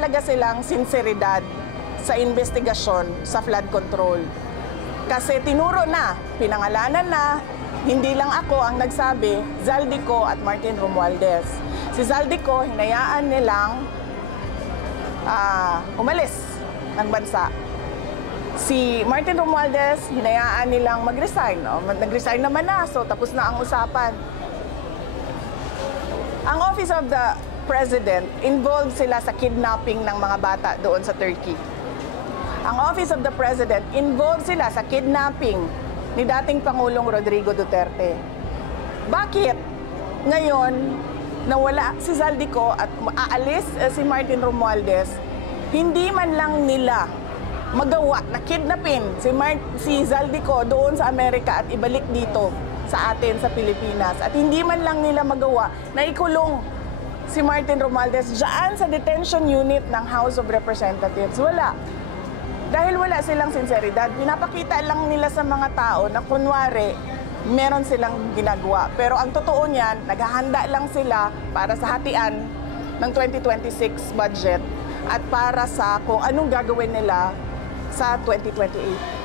talaga silang sinseridad sa investigasyon sa flood control. Kasi tinuro na, pinangalanan na, hindi lang ako ang nagsabi, Zaldico at Martin Romualdez. Si Zaldico, hinayaan nilang umalis ng bansa. Si Martin Romualdez, hinayaan nilang mag-resign. Nag-resign naman na, so tapos na ang usapan. Ang Office of the President, involved sila sa kidnapping ng mga bata doon sa Turkey. Ang Office of the President, involved sila sa kidnapping ni dating Pangulong Rodrigo Duterte. Bakit ngayon nawala si Zaldico at aalis si Martin Romualdez, hindi man lang nila magawa na kidnapin si Zaldico doon sa Amerika at ibalik dito sa atin sa Pilipinas, at hindi man lang nila magawa na ikulong si Martin Romualdez dyan sa detention unit ng House of Representatives? Wala. Dahil wala silang sinseridad, pinapakita lang nila sa mga tao na kunwari meron silang ginagawa. Pero ang totoo niyan, naghahanda lang sila para sa hatian ng 2026 budget at para sa kung anong gagawin nila sa 2028.